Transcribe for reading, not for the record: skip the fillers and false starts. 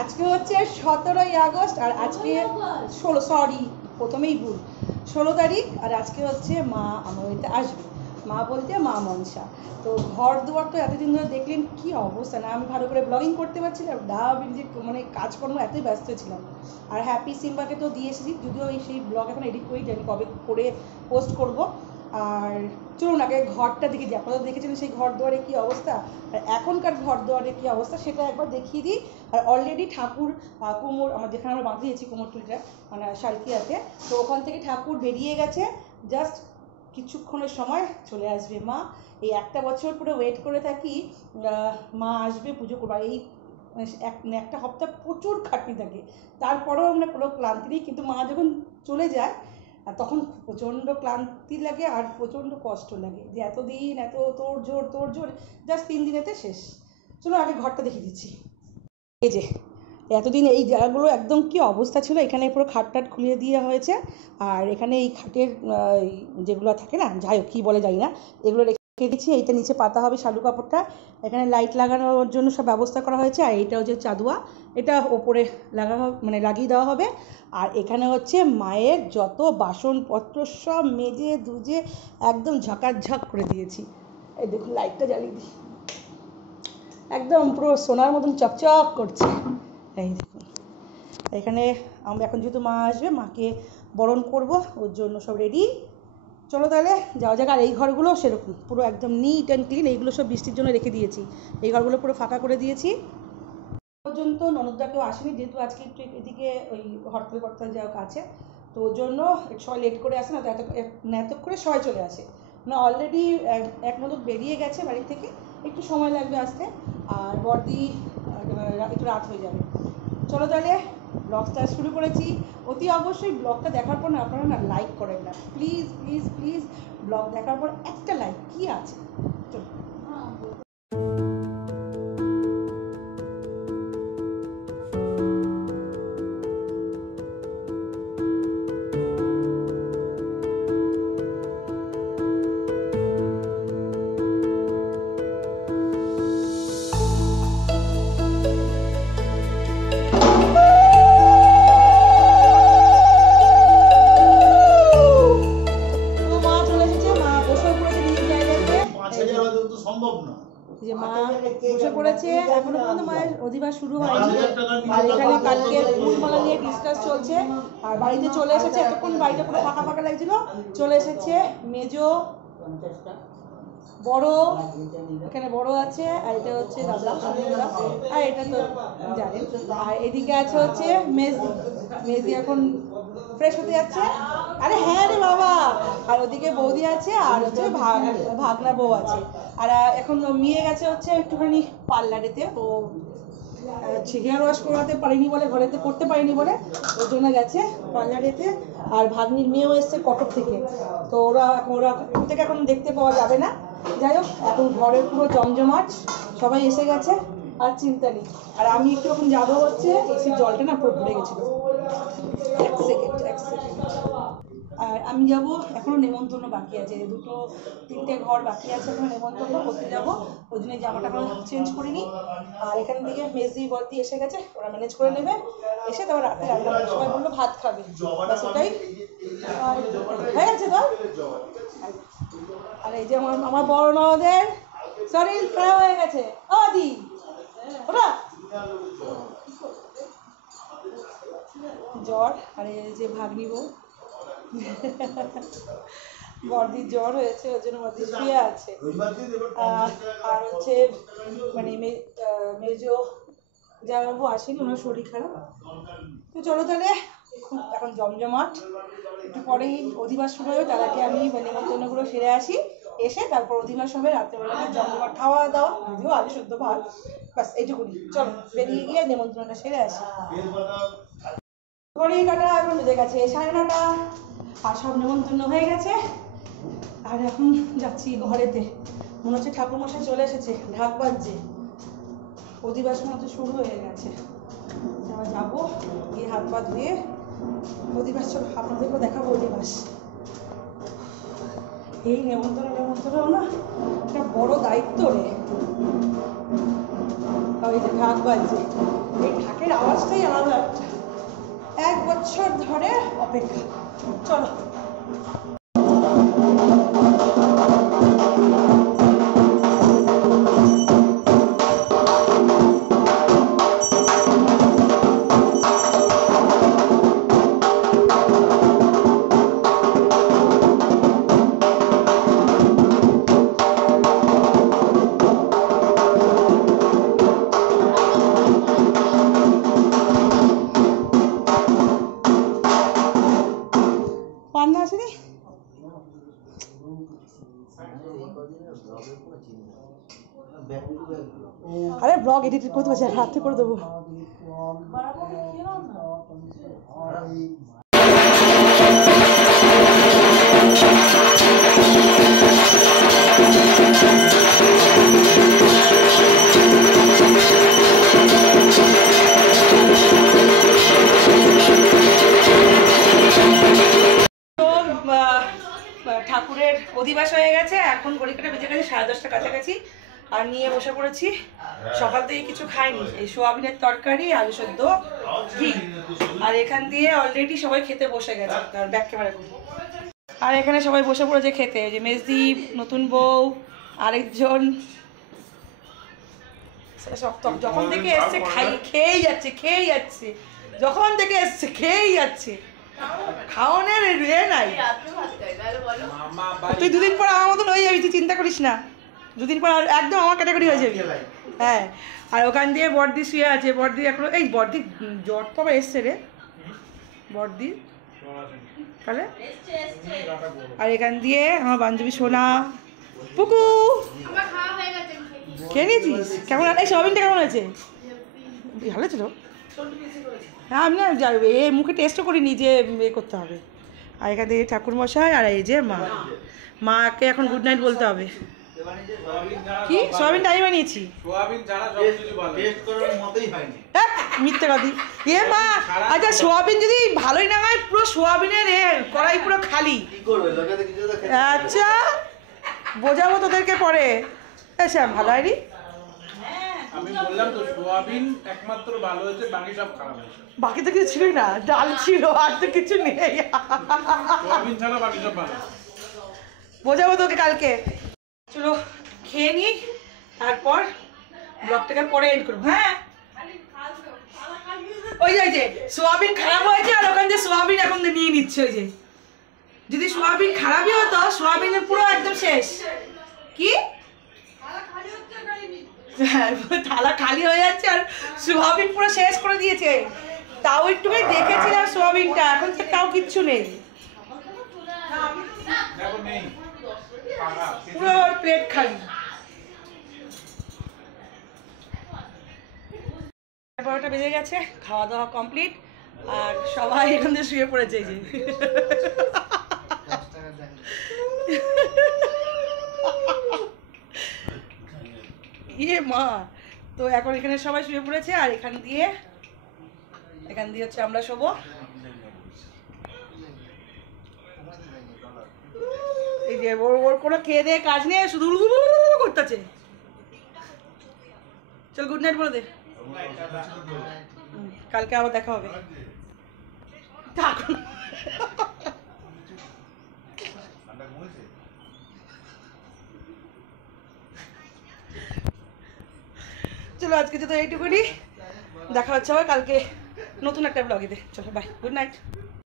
আজকে হচ্ছে 17ই আগস্ট আর আজকে 16 সরি প্রথমেই ভুল 16 তারিখ আর আজকে হচ্ছে মা আমার বাড়িতে আসবে। মা বলতে মা মনসা। তো ঘর দুয়ার তো এতদিন ধরে দেখলেন কি অবস্থা, না আমি ভালো করে ব্লগিং করতে পারছিলাম না, আমি যে মানে কাজকর্ম এতই ব্যস্ত ছিলাম। আর হ্যাপি সিম্বাকে তো দিয়ে এসেছি, যদিও সেই ব্লগ এখন এডিট করেই জানি কবে করে পোস্ট করব। আর চলুন আগে ঘরটা দেখে দিই, আপনারা দেখেছেন সেই ঘর দুয়ারে কী অবস্থা, আর এখনকার ঘর দুয়ারে কী অবস্থা সেটা একবার দেখিয়ে দিই। আর অলরেডি ঠাকুর কুমোর আমার যেখানে আমরা বাঁধিয়েছি কুমোরটুলিটা মানে শালকিয়াতে, তো ওখান থেকে ঠাকুর বেরিয়ে গেছে। জাস্ট কিছুক্ষণের সময় চলে আসবে মা। এই একটা বছর পুরো ওয়েট করে থাকি মা আসবে পুজো করবার। এই একটা সপ্তাহ প্রচুর খাটনি থাকে, তারপরেও আমরা কোনো ক্লান্তি নেই, কিন্তু মা যখন চলে যায় আর তখন প্রচণ্ড ক্লান্তি লাগে আর প্রচণ্ড কষ্ট লাগে যে এতদিন এত তোড় জোর জাস্ট 3 দিনেতে শেষ। চলো আগে ঘরটা দেখিয়ে দিচ্ছি। এই যে এতদিন এই জায়গাগুলো একদম কি অবস্থা ছিল, এখানে পুরো খাট টাট খুলিয়ে দেওয়া হয়েছে। আর এখানে এই খাটের যেগুলো থাকে না, যাই হোক কী বলে জানি না, এগুলো রেখে দিচ্ছি। এইটা নিচে পাতা হবে শালু কাপড়টা, এখানে লাইট লাগানোর জন্য সব ব্যবস্থা করা হয়েছে। আর এইটা হচ্ছে চাদুয়া, এটা ওপরে লাগানো মানে লাগিয়ে দেওয়া হবে। আর এখানে হচ্ছে মায়ের যত বাসনপত্র সব মেজে ধুজে একদম ঝাঁকাঝাঁক করে দিয়েছি। এই দেখুন লাইটটা জ্বালিয়ে দিই, একদম পুরো সোনার মতন চকচক করছে। এই দেখুন এখানে আমরা এখন যেহেতু মা আসবে, মাকে বরণ করব, ওর জন্য সব রেডি। চলো তাহলে যাওয়া যাক। আর এই ঘরগুলো সেরকম পুরো একদম নিট অ্যান্ড ক্লিন, এইগুলো সব বৃষ্টির জন্য রেখে দিয়েছি, এই ঘরগুলো পুরো ফাঁকা করে দিয়েছি। পর্যন্ত ননদরা কেউ আসেনি, যেহেতু আজকে একটু এদিকে ওই হরতাল যাওয়া আছে, তো ওর জন্য সবাই লেট করে আসে না, তো এত করে সবাই চলে আসে না। অলরেডি এক ননদ বেরিয়ে গেছে বাড়ি থেকে, একটু সময় লাগবে আসতে, আর বড়দি একটু রাত হয়ে যাবে। চলো তাহলে ব্লগটা শুরু করেছি। অতি অবশ্যই ব্লগটা দেখার পর না আপনারা না লাইক করেন না, প্লিজ প্লিজ প্লিজ। ব্লগ দেখার পর একটা লাইক কি আছে, চলো। যে মা বসে পড়েছে, এখনো পর্যন্ত মায়ের অধিবাস শুরু হয়নি। আর এখানে কালকে ফুলমালা নিয়ে ডিসকাস চলছে। আর বাড়িতে চলে এসেছে, এতক্ষণ বাড়িটা পুরো ফাঁকা ফাঁকা লাগছিল, চলে এসেছে মেজো বড়, এখানে বড় আছে, আর এটা হচ্ছে দাদা আর এটা তো জানেন। আর এদিকে আছে হচ্ছে মেজি এখন ফ্রেশ হতে যাচ্ছে। আরে হ্যাঁ রে বাবা। আর ওদিকে বৌদি আছে, আর হচ্ছে ভাগনা বউ আছে। আর এখন মেয়ে গেছে হচ্ছে একটুখানি পার্লারেতে, তো হেয়ার ওয়াশ করাতে পারিনি বলে, ঘরেতে করতে পারিনি বলে ওর জন্য গেছে পার্লারেতে। আর ভাগ্নির মেয়েও এসছে কটক থেকে, তো ওরা থেকে এখন দেখতে পাওয়া যাবে না। যাই হোক এখন ঘরে পুরো জমজমাট, সবাই এসে গেছে, আর চিন্তা নেই। আর আমি একটু এখন যাবো হচ্ছে, এসির জলটা না পুরো ভরে গেছিলো। এক সেকেন্ড। আর আমি যাব, এখনো নেমন্তন্ন বাকি আছে, 2-3টে ঘর বাকি আছে এখনো নেমন্তন্ন করতে যাবো, ওই জন্য জামাটা চেঞ্জ করিনি। আর এখান থেকে মেজি বলতি এসে গেছে, ওরা ম্যানেজ করে নেবে, এসে তারপর রাতে রান্না করে সবাই বললো ভাত খাবে, ব্যাস ওটাই হয়ে গেছে তো। আর এই যে আমার বড় ননদের শরীর খারাপ হয়ে গেছে, ও দি ওটা জ্বর। আর এই যে ভাগ্নি বউ বর্দির জ্বর হয়েছে, ওর জন্য বর্দি শুয়ে আছে। আর হচ্ছে মানে মেজো জামাইবাবু আসেনি, ওনার শরীর খারাপ। তো চলো তাহলে এখন জমজমাট, একটু পরেই অধিবাস শুরু হবে, তার আগে আমি নেমন্তন্নগুলো সেরে আসি, এসে তারপর অধিবাস হবে রাত্রেবেলা জমজমাট খাওয়া দাওয়া, যদিও আলু শুদ্ধ ভাত, ব্যাস এইটুকুনি। চলো বেরিয়ে গিয়ে নেমন্তন্নটা সেরে আসি। ঘড়ি কাটা এখন বেজে গেছে 9:30, আর সব নেমন্তন্ন হয়ে গেছে। আর এখন যাচ্ছি ঘরেতে, মনে হচ্ছে ঠাকুরমশাই চলে এসেছে, ঢাক বাজছে, অধিবাস মতো শুরু হয়ে গেছে। এবার যাবো গিয়ে হাত পা ধুয়ে অধিবাস, চলো আপনাদেরকেও দেখাবো অধিবাস। এই নেমন্তন্ন না একটা বড় দায়িত্ব রে, ওই যে ঢাক বাজছে, এই ঢাকের আওয়াজটাই আলাদা একটা। 1 বছর ধরে অপেক্ষা। চলো পান্না আসেনি। আরে ব্লগ এডিট করতে পারছি, রাত্রে করে দেবো। ঠাকুরের অধিবাস হয়ে গেছে, এখন ঘড়িকাটা বেজে গেছে 10:30 কাছাকাছি, আর নিয়ে বসে পড়েছি। সকাল থেকে কিছু খাইনি, এই সোয়াবিনের তরকারি, আলু সেদ্ধ, ঘি, আর এখান দিয়ে অলরেডি সবাই খেতে বসে গেছে। আর ব্যাক ক্যামেরা করি। আর এখানে সবাই বসে পড়েছে খেতে, যে মেজদীপ, নতুন বউ, আরেকজন যখন থেকে এসছে খেয়েই যাচ্ছে, যখন থেকে এসছে খেয়েই যাচ্ছে, খাওয়ানোর রে নাই। তুই 2 দিন পর আমার মতন হয়ে যাবি, তুই চিন্তা করিস না, 2 দিন পর একদম আমার ক্যাটাগরি হয়ে যাবি। হ্যাঁ, আর ওখান দিয়ে বড়দি শুয়ে আছে, বড়দি এখন এই বড়দি জ্বর তো আবার এসছে রে বড়দি তাহলে। আর এখান দিয়ে আমার বান্ধবী সোনা, পুকু খেয়ে নিয়েছিস? কেমন? এই সোয়াবিনটা কেমন হয়েছে? ভালো ছিল। হ্যাঁ, আমি না এ মুখে টেস্টও করিনি যে এ করতে হবে। আর এখান থেকে ঠাকুরমশাই, আর এই যে মাকে এখন গুড নাইট বলতে হবে। কি সোয়াবিনটা আমি বানিয়েছি? মিথ্যে কথা। এ মা, আচ্ছা সোয়াবিন যদি ভালোই না হয়, পুরো সোয়াবিনের কড়াই পুরো খালি। আচ্ছা বোঝাবো তোদেরকে পরে। আচ্ছা ভালো হয়নি। আমি বললাম তো সোয়াবিন একমাত্র ভালো হয়েছে, বাকি সব খারাপ হয়েছে। বাকি তো কিছু ছিলই না, ডাল ছিল, আর তো কিছু নেই। সোয়াবিন ছাড়া বাকি সব ভালো। বোঝাবো তোকে কালকে। চলো খেয়ে নি, তারপর ব্লগটাকে পরে এন্ড করবো। হ্যাঁ, ওই যে সোয়াবিন খারাপ হয়েছে, আর ওখান থেকে সোয়াবিন এখন নিয়ে নিচ্ছে। ওই যে যদি সোয়াবিন খারাপই হতো, সোয়াবিনের পুরো একদম শেষ। কি থালা খালি হয়ে যাচ্ছে, আর সোয়াবিন পুরো শেষ করে দিয়েছে। তাও একটুখানি দেখেছিলাম সোয়াবিনটা, এখন তো তাও কিচ্ছু নেই, পুরো প্লেট খালি। 12টা বেজে গেছে, খাওয়া দাওয়া কমপ্লিট, আর সবাই এখান থেকে শুয়ে পড়েছে। এই যে ইয়ে মা, তো এখন এখানে সবাই শুয়ে পড়েছে, আর এখান দিয়ে হচ্ছে আমরা শোবো। এই যে ওর কোনো খেয়ে দিয়ে কাজ নেই, শুধু করতেছে। চল গুড নাইট বলে দে, কালকে আবার দেখা হবে। চলো আজকে তো এইটুকুনি, দেখা হচ্ছে আবার কালকে নতুন একটা ব্লগে। চলো বাই, গুড নাইট।